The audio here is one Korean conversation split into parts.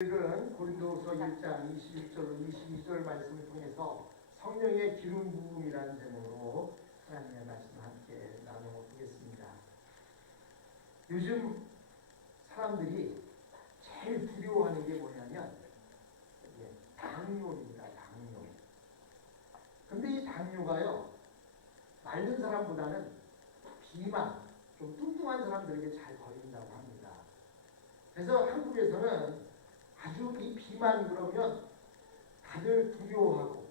오늘은 고린도후서 1장 21절 22절 말씀을 통해서 성령의 기름 부음이라는 제목으로 하나님의 말씀을 함께 나눠보겠습니다. 요즘 사람들이 제일 두려워하는 게 뭐냐면 당뇨입니다. 당뇨. 근데 이 당뇨가요, 마른 사람보다는 비만, 좀 뚱뚱한 사람들에게 잘 걸린다고 합니다. 그래서 한국에서는 아주 이 비만 그러면 다들 두려워하고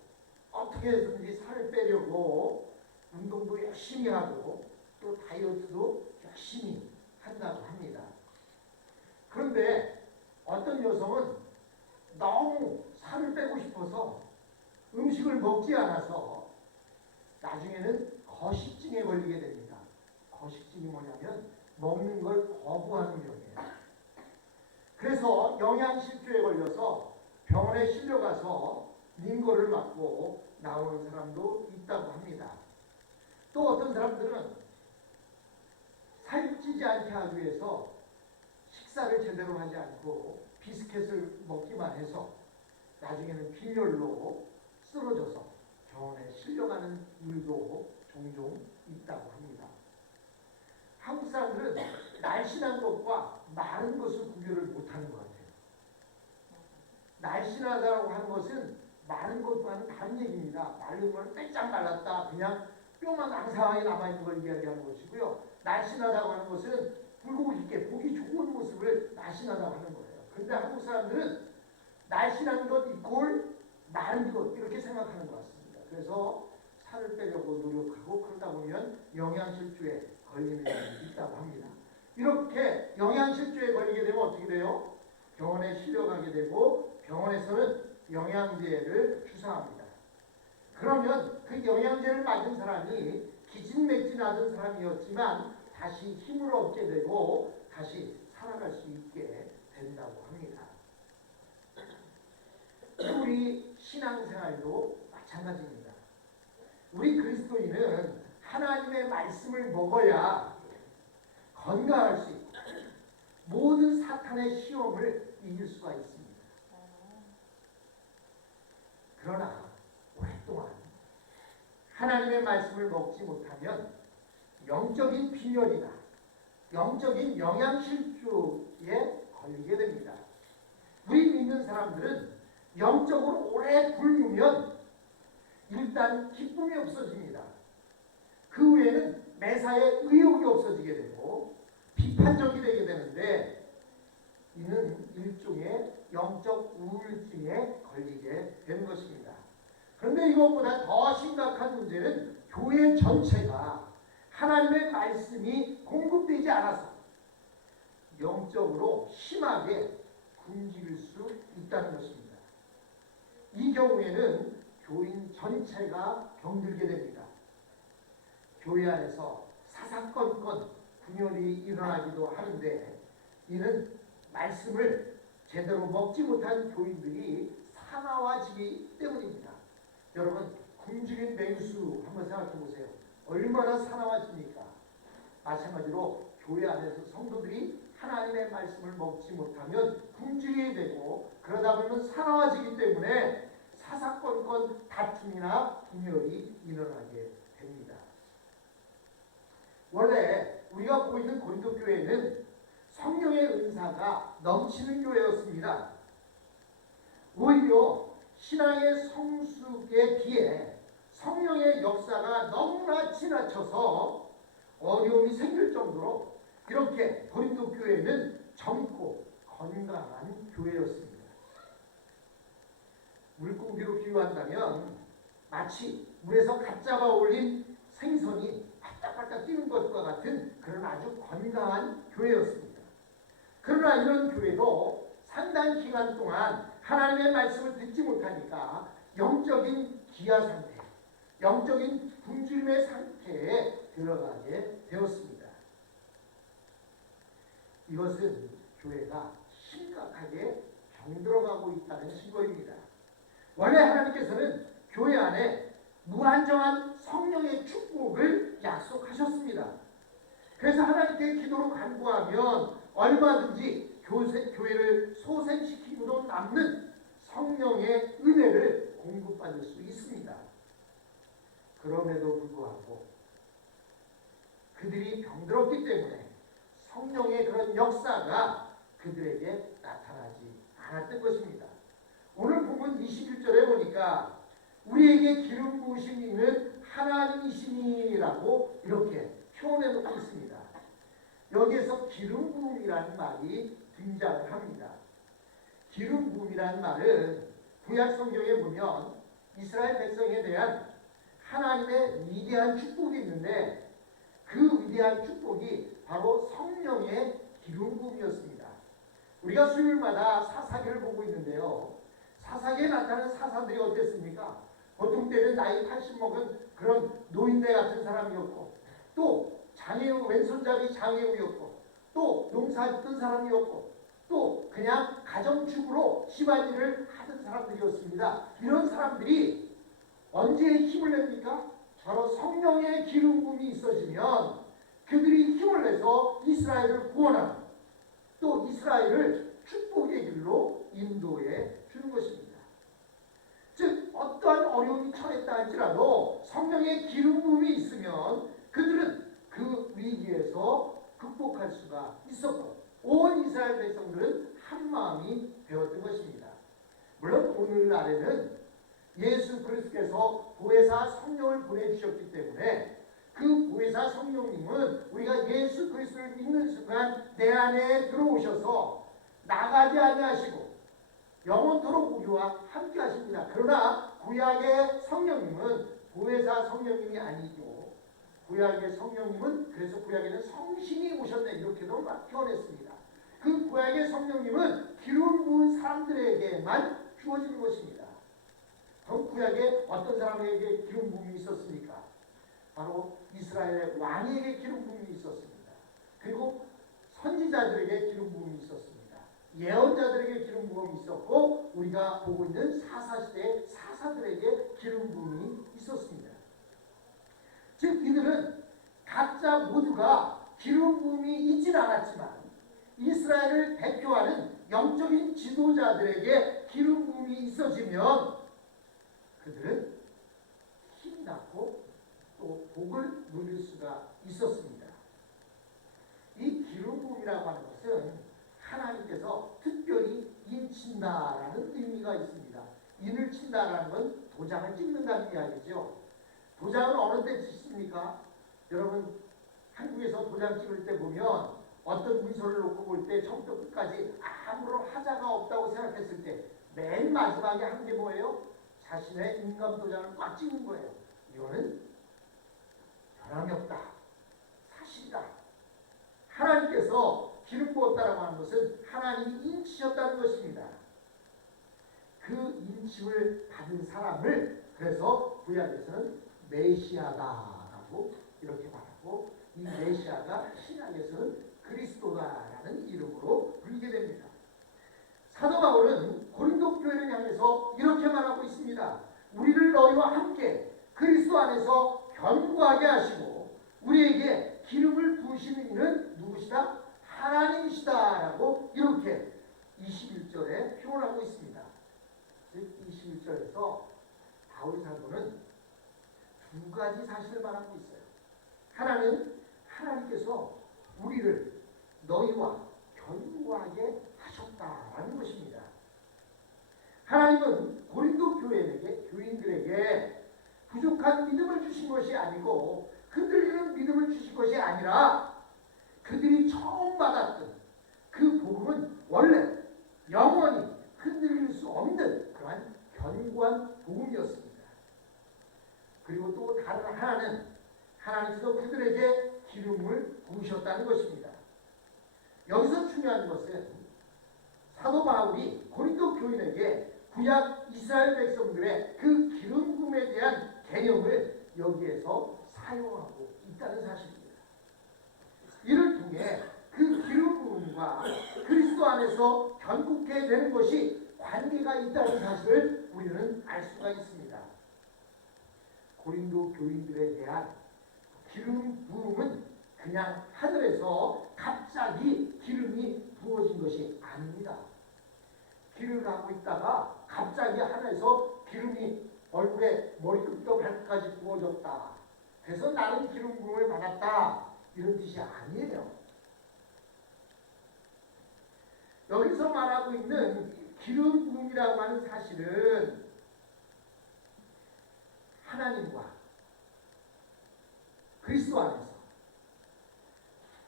어떻게 해서든지 살을 빼려고 운동도 열심히 하고 또 다이어트도 열심히 한다고 합니다. 그런데 어떤 여성은 너무 살을 빼고 싶어서 음식을 먹지 않아서 나중에는 거식증에 걸리게 됩니다. 거식증이 뭐냐면 먹는 걸 거부하는 병이에요. 그래서 영양실조에 걸려서 병원에 실려가서 링거를 맞고 나오는 사람도 있다고 합니다. 또 어떤 사람들은 살찌지 않게 하기 위해서 식사를 제대로 하지 않고 비스켓을 먹기만 해서 나중에는 빈혈로 쓰러져서 병원에 실려가는 일도 종종 있다고 합니다. 한국 사람들은 날씬한 것과 마른 것을 구별을 못하는 것 같아요. 날씬하다고 하는 것은 마른 것과는 다른 얘기입니다. 마른 걸 빼짝 말랐다, 그냥 뼈만 앙상하게 남아있는 걸 이야기하는 것이고요. 날씬하다고 하는 것은 굴곡 있게 보기 좋은 모습을 날씬하다고 하는 거예요. 그런데 한국 사람들은 날씬한 것 이꼴 마른 것 이렇게 생각하는 것 같습니다. 그래서 살을 빼려고 노력하고 그러다 보면 영양실조에 걸리는 일이 있다고 합니다. 이렇게 영양실조에 걸리게 되면 어떻게 돼요? 병원에 실려가게 되고 병원에서는 영양제를 주사합니다. 그러면 그 영양제를 맞은 사람이 기진맥진하던 사람이었지만 다시 힘을 얻게 되고 다시 살아갈 수 있게 된다고 합니다. 우리 신앙생활도 마찬가지입니다. 우리 그리스도인은 하나님의 말씀을 먹어야 건강할 수 있고 모든 사탄의 시험을 이길 수가 있습니다. 그러나 오랫동안 하나님의 말씀을 먹지 못하면 영적인 빈혈이나 영적인 영양실조에 걸리게 됩니다. 우리 믿는 사람들은 영적으로 오래 굶으면 일단 기쁨이 없어집니다. 그 후에는 매사에 의욕이 없어지게 되고 비판적이 되게 되는데 이는 일종의 영적 우울증에 걸리게 되는 것입니다. 그런데 이것보다 더 심각한 문제는 교회 전체가 하나님의 말씀이 공급되지 않아서 영적으로 심하게 굶주릴 수 있다는 것입니다. 이 경우에는 교인 전체가 병들게 됩니다. 교회 안에서 사사건건 분열이 일어나기도 하는데 이는 말씀을 제대로 먹지 못한 교인들이 사나워지기 때문입니다. 여러분, 굶주린 맹수 한번 생각해 보세요. 얼마나 사나워집니까? 마찬가지로 교회 안에서 성도들이 하나님의 말씀을 먹지 못하면 굶주리게 되고 그러다 보면 사나워지기 때문에 사사건건 다툼이나 분열이 일어나게 됩니다. 원래 우리가 보이는 고린도 교회는 성령의 은사가 넘치는 교회였습니다. 오히려 신앙의 성숙에 비해 성령의 역사가 너무나 지나쳐서 어려움이 생길 정도로 이렇게 고린도 교회는 젊고 건강한 교회였습니다. 물고기로 비유한다면 마치 물에서 갓 잡아 올린 생선이 팔딱팔딱 뛰는 것과 같은 그런 아주 건강한 교회였습니다. 그러나 이런 교회도 상당 기간 동안 하나님의 말씀을 듣지 못하니까 영적인 기아 상태, 영적인 굶주림의 상태에 들어가게 되었습니다. 이것은 교회가 심각하게 병들어가고 있다는 증거입니다. 원래 하나님께서는 교회 안에 무한정한 성령의 축복을 약속하셨습니다. 그래서 하나님께 기도로 간구하면 얼마든지 교회를 소생시키고도 남는 성령의 은혜를 공급받을 수 있습니다. 그럼에도 불구하고 그들이 병들었기 때문에 성령의 그런 역사가 그들에게 나타나지 않았던 것입니다. 오늘 본문 21절에 보니까 우리에게 기름 부으심 있는 하나님이시니라고 이렇게 표현해 놓고 있습니다. 여기에서 기름 부음이라는 말이 등장을 합니다. 기름 부음이라는 말은 구약 성경에 보면 이스라엘 백성에 대한 하나님의 위대한 축복이 있는데 그 위대한 축복이 바로 성령의 기름 부음이었습니다. 우리가 수요일마다 사사기를 보고 있는데요. 사사기에 나타나는 사사들이 어땠습니까? 보통 때는 나이 80 먹은 그런 노인네 같은 사람이었고 또 장애우, 왼손잡이 장애우였고 또 농사짓던 사람이었고 또 그냥 가정주부로 집안일을 하던 사람들이었습니다. 이런 사람들이 언제 힘을 냅니까? 바로 성령의 기름 부음이 있어지면 그들이 힘을 내서 이스라엘을 구원하는 또 이스라엘을 축복의 길로 인도해 주는 것입니다. 즉 어떠한 어려움이 처했다 할지라도 성령의 기름 부음이 있으면 그들은 그 위기에서 극복할 수가 있었고 온 이스라엘 백성들은 한 마음이 되었던 것입니다. 물론 오늘날에는 예수 그리스도께서 보혜사 성령을 보내주셨기 때문에 그 보혜사 성령님은 우리가 예수 그리스도를 믿는 순간 내 안에 들어오셔서 나가지 아니하시고 영원토록 우리와 함께 하십니다. 그러나 구약의 성령님은 보혜사 성령님이 아니고 구약의 성령님은 그래서 구약에는 성신이 오셨네 이렇게도 표현했습니다. 그 구약의 성령님은 기름 부은 사람들에게만 주어지는 것입니다. 그럼 구약에 어떤 사람에게 기름 부음이 있었습니까? 바로 이스라엘의 왕에게 기름 부음이 있었습니다. 그리고 선지자들에게 기름 부음이 있었습니다. 예언자들에게 기름 부음이 있었고 우리가 보고 있는 사사시대의 사사들에게 기름 부음이 있었습니다. 즉 이들은 각자 모두가 기름 부음이 있진 않았지만 이스라엘을 대표하는 영적인 지도자들에게 기름 부음이 있어지면 그들은 힘이 났고 또 복을 누릴 수가 있었습니다. 이 기름 부음이라고 하는 것은 하나님께서 특별히 인친다라는 의미가 있습니다. 인을 친다라는 건 도장을 찍는다는 이야기죠. 도장은 어느 때 찍습니까? 여러분 한국에서 도장 찍을 때 보면 어떤 문서를 놓고 볼 때 처음부터 끝까지 아무런 하자가 없다고 생각했을 때 맨 마지막에 한 게 뭐예요? 자신의 인감 도장을 꽉 찍는 거예요. 이거는 변함이 없다. 사실이다. 하나님께서 기름 부었다라고 하는 것은 하나님이 인치셨다는 것입니다. 그 인침을 받은 사람을 그래서 구약에서는 메시아다라고 이렇게 말하고 이 메시아가 신약에서는 그리스도다라는 이름으로 불리게 됩니다. 사도 바울은 고린도 교회를 향해서 이렇게 말하고 있습니다. 우리를 너희와 함께 그리스도 안에서 견고하게 하시고 우리에게 기름을 부으시는 이는 누구시다? 하나님이시다라고 이렇게 21절에 표현하고 있습니다. 즉 21절에서 바울 사도는 두 가지 사실을 말하고 있어요. 하나는 하나님께서 우리를 너희와 견고하게 하셨다라는 것입니다. 하나님은 고린도 교인들에게 부족한 믿음을 주신 것이 아니고 흔들리는 믿음을 주신 것이 아니라 그들이 처음 받았던 그 복음은 원래 영원히 흔들릴 수 없는 그러한 견고한 복음이었습니다. 그리고 또 다른 하나는 하나님께서 그들에게 기름을 부으셨다는 것입니다. 여기서 중요한 것은 사도 바울이 고린도 교인에게 구약 이스라엘 백성들의 그 기름 부음에 대한 개념을 여기에서 사용하고 있다는 사실입니다. 이를 통해 그 기름 부음과 그리스도 안에서 견고하게 되는 것이 관계가 있다는 사실을 우리는 알 수가 있습니다. 고린도 교인들에 대한 기름 부음은 그냥 하늘에서 갑자기 기름이 부어진 것이 아닙니다. 길을 가고 있다가 갑자기 하늘에서 기름이 얼굴에 머리끝부터 발끝까지 부어졌다. 그래서 나는 기름 부음을 받았다. 이런 뜻이 아니에요. 여기서 말하고 있는 기름 부음이라고 하는 사실은 하나님과 그리스도 안에서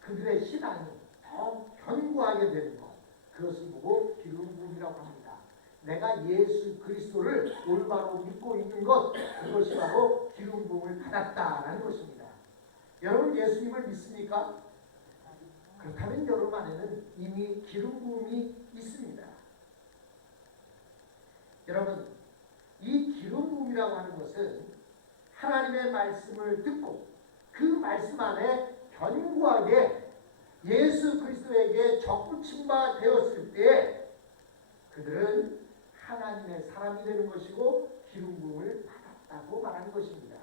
그들의 신앙이 더 견고하게 되는 것, 그것을 보고 기름 부음이라고 합니다. 내가 예수 그리스도를 올바로 믿고 있는 것, 그것이 바로 기름 부음을 받았다라는 것입니다. 여러분 예수님을 믿습니까? 그렇다면 여러분 안에는 이미 기름 부음이 있습니다. 여러분, 이 기름 부음이라고 하는 것은 하나님의 말씀을 듣고 그 말씀 안에 견고하게 예수 그리스도에게 접붙임 바 되었을 때 그들은 하나님의 사람이 되는 것이고 기름 부음을 받았다고 말하는 것입니다.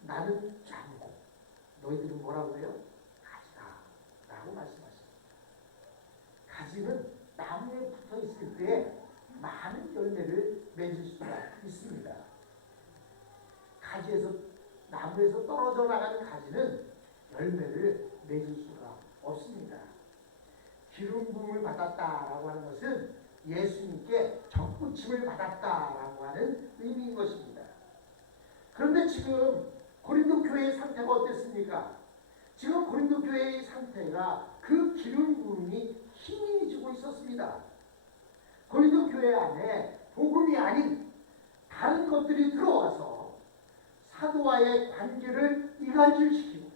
나는 나무고 너희들은 뭐라고 해요? 가지다 라고 말씀하십니다. 가지는 나무에 붙어 있을 때 많은 열매를 맺을 수가 있습니다. 나무에서 떨어져 나가는 가지는 열매를 맺을 수가 없습니다. 기름 부음을 받았다라고 하는 것은 예수님께 접붙임을 받았다라고 하는 의미인 것입니다. 그런데 지금 고린도 교회의 상태가 어땠습니까? 지금 고린도 교회의 상태가 그 기름 부음이 희미해지고 있었습니다. 고린도 교회 안에 복음이 아닌 다른 것들이 들어와서 사도와의 관계를 이간질시키고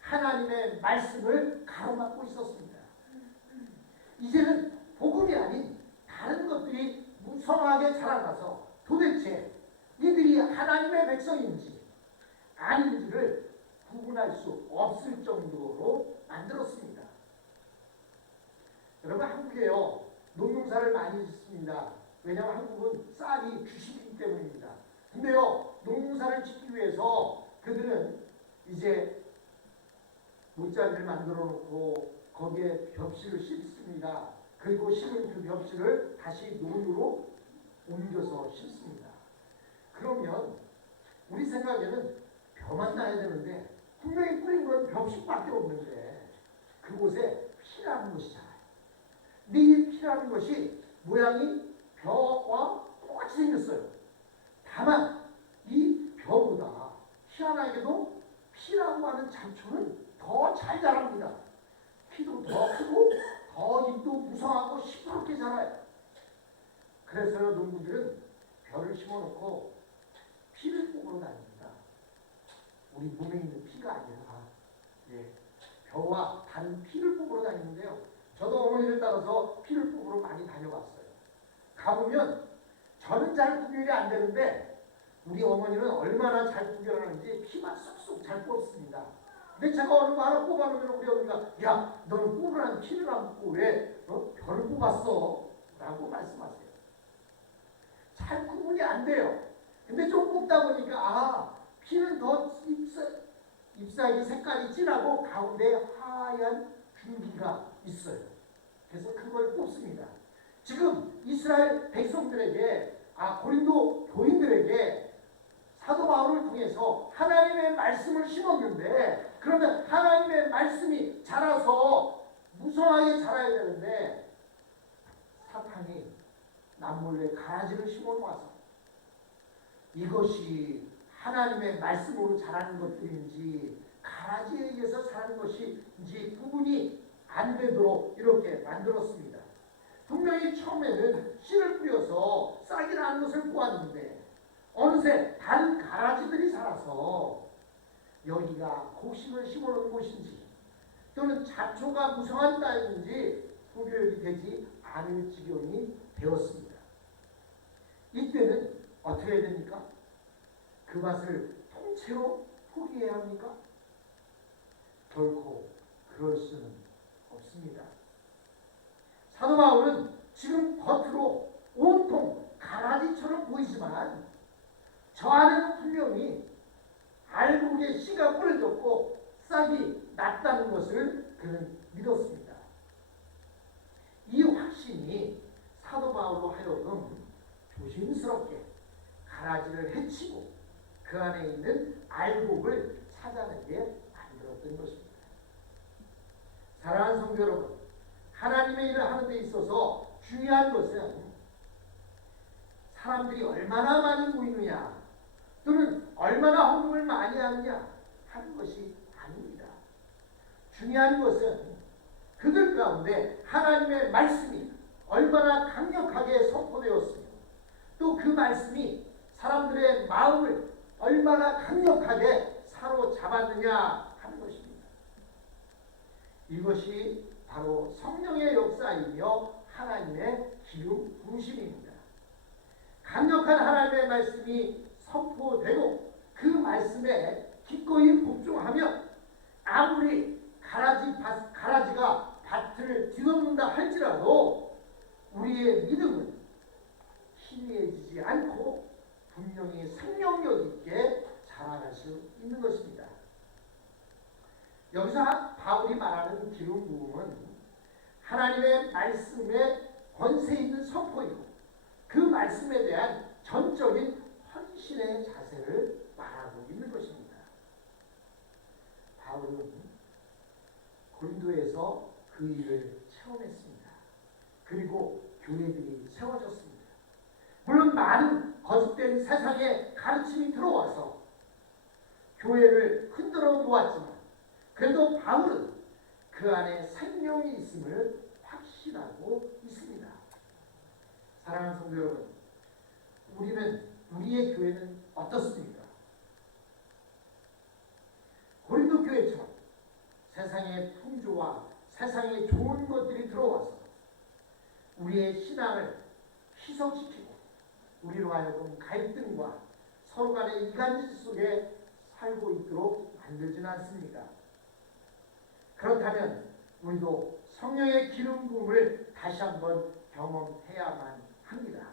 하나님의 말씀을 가로막고 있었습니다. 이제는 복음이 아닌 다른 것들이 무성하게 자라나서 도대체 이들이 하나님의 백성인지 아닌지를 구분할 수 없을 정도로 만들었습니다. 여러분 한국에요. 농농사를 많이 짓습니다. 왜냐하면 한국은 쌀이 주식이기 때문입니다. 근데요. 농사를 짓기 위해서 그들은 이제 못자리를 만들어 놓고 거기에 벽실을 싣습니다. 그리고 심은 그 벽실을 다시 논으로 옮겨서 싣습니다. 그러면 우리 생각에는 벼만 나야 되는데 분명히 뿌린 건 벽실밖에 없는데 그곳에 피라는 것이잖아요. 근데 이 피라는 것이 모양이 벼와 똑같이 생겼어요. 다만 이 벼보다 희한하게도 피라고 하는 잡초는 더 잘 자랍니다. 키도 더 크고 더 잎도 무성하고 시끄럽게 자라요. 그래서요 농부들은 벼를 심어놓고 피를 뽑으러 다닙니다. 우리 몸에 있는 피가 아니라 벼와 다른 피를 뽑으러 다니는데요. 저도 어머니를 따라서 피를 뽑으러 많이 다녀봤어요. 가보면 저는 잘 구별이 안 되는데 우리 어머니는 얼마나 잘 구별하는지 피만 쏙쏙 잘 뽑습니다. 근데 제가 어느 거 하나 뽑아놓으면 우리 어머니가 야 너는 뽑으라는 피를 안 뽑고 왜 벼를 뽑았어? 라고 말씀하세요. 잘 구분이 안 돼요. 근데 좀 뽑다 보니까 아 피는 더 잎사귀 색깔이 진하고 가운데 하얀 줄기가 있어요. 그래서 그걸 뽑습니다. 지금 이스라엘 백성들에게 고린도 교인들에게 사도 바울을 통해서 하나님의 말씀을 심었는데 그러면 하나님의 말씀이 자라서 무성하게 자라야 되는데 사탄이 남몰래 가지를 심어놓아서 이것이 하나님의 말씀으로 자라는 것들인지 가라지에 의해서 자라는 것인지 구분이 안 되도록 이렇게 만들었습니다. 분명히 처음에는 씨를 뿌려서 싹이 나는 것을 보았는데 어느새 다른 가라지들이 자라서 여기가 곡식을 심어놓은 곳인지 또는 잡초가 무성한 땅인지 구별이 되지 않을 지경이 되었습니다. 이때는 어떻게 해야 됩니까? 그 맛을 통째로 포기해야 합니까? 결코 그럴 수는 없습니다. 사도 바울은 지금 겉으로 온통 가라지처럼 보이지만 저 안에는 분명히 알곡에 씨가 뿌려졌고 싹이 났다는 것을 그는 믿었습니다. 이 확신이 사도 바울로 하여금 조심스럽게 가라지를 헤치고 그 안에 있는 알곡을 찾아내게 만들었던 것입니다. 사랑하는 성도 여러분, 하나님의 일을 하는 데 있어서 중요한 것은 사람들이 얼마나 많이 모이느냐 또는 얼마나 헌금을 많이 하느냐 하는 것이 아닙니다. 중요한 것은 그들 가운데 하나님의 말씀이 얼마나 강력하게 선포되었으며 또 그 말씀이 사람들의 마음을 얼마나 강력하게 사로잡았느냐 하는 것입니다. 이것이 바로 성령의 역사이며 하나님의 기름 부으심입니다. 강력한 하나님의 말씀이 선포되고 그 말씀에 기꺼이 복종하면 아무리 가라지가 밭을 뒤덮는다 할지라도 우리의 믿음은 희미해지지 않고 분명히 생명력 있게 자라날 수 있는 것입니다. 여기서 바울이 말하는 기름 부음은 하나님의 말씀의 권세 있는 선포이고 그 말씀에 대한 전적인 헌신의 자세를 말하고 있는 것입니다. 바울은 고린도에서 그 일을 체험했습니다. 그리고 교회들이 세워졌습니다. 물론 많은 거짓된 세상의 가르침이 들어와서 교회를 흔들어 놓았지만 그래도 바울은 그 안에 생명이 있음을 확신하고 있습니다. 사랑하는 성도 여러분, 우리의 교회는 어떻습니까? 고린도 교회처럼 세상의 풍조와 세상의 좋은 것들이 들어와서 우리의 신앙을 희석시키고 우리로 하여금 갈등과 서로 간의 이간질 속에 살고 있도록 만들지는 않습니까? 그렇다면 우리도 성령의 기름 부음을 다시 한번 경험해야만 합니다.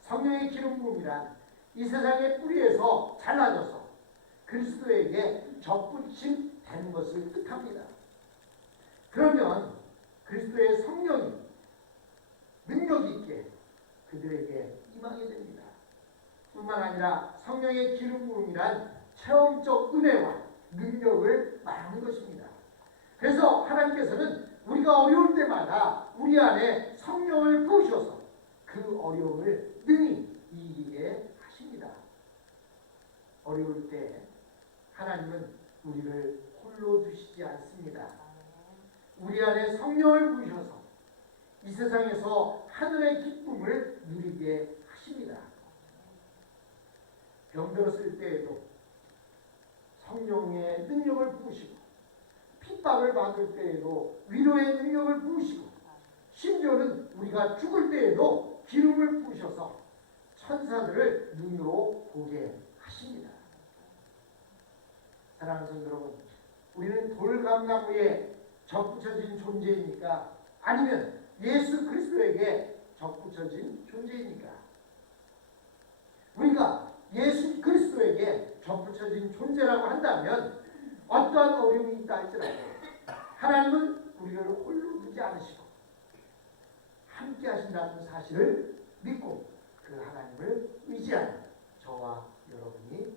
성령의 기름 부음이란 이 세상의 뿌리에서 잘라져서 그리스도에게 접붙임 되는 것을 뜻합니다. 그러면 그리스도의 성령이 능력 있게 그들에게 임하게 됩니다. 뿐만 아니라 성령의 기름 부음이란 체험적 은혜와 능력을 말하는 것입니다. 그래서 하나님께서는 우리가 어려울 때마다 우리 안에 성령을 부으셔서 그 어려움을 능히 이기게 하십니다. 어려울 때 하나님은 우리를 홀로 두시지 않습니다. 우리 안에 성령을 부으셔서 이 세상에서 하늘의 기쁨을 누리게 하십니다. 병들었을 때에도 성령의 능력을 부으시고 핍박을 받을 때에도 위로의 능력을 부으시고 심지어는 우리가 죽을 때에도 기름을 부으셔서 천사들을 눈으로 보게 하십니다. 사랑하는 성도 여러분, 우리는 돌감나무에 접붙여진 존재입니까? 아니면 예수 그리스도에게 접붙여진 존재입니까? 우리가 예수 그리스도에게 접붙여진 존재라고 한다면 어떠한 어려움이 있다 할지라도 하나님은 우리를 홀로 두지 않으시고 함께 하신다는 사실을 믿고 그 하나님을 의지하는 저와 여러분이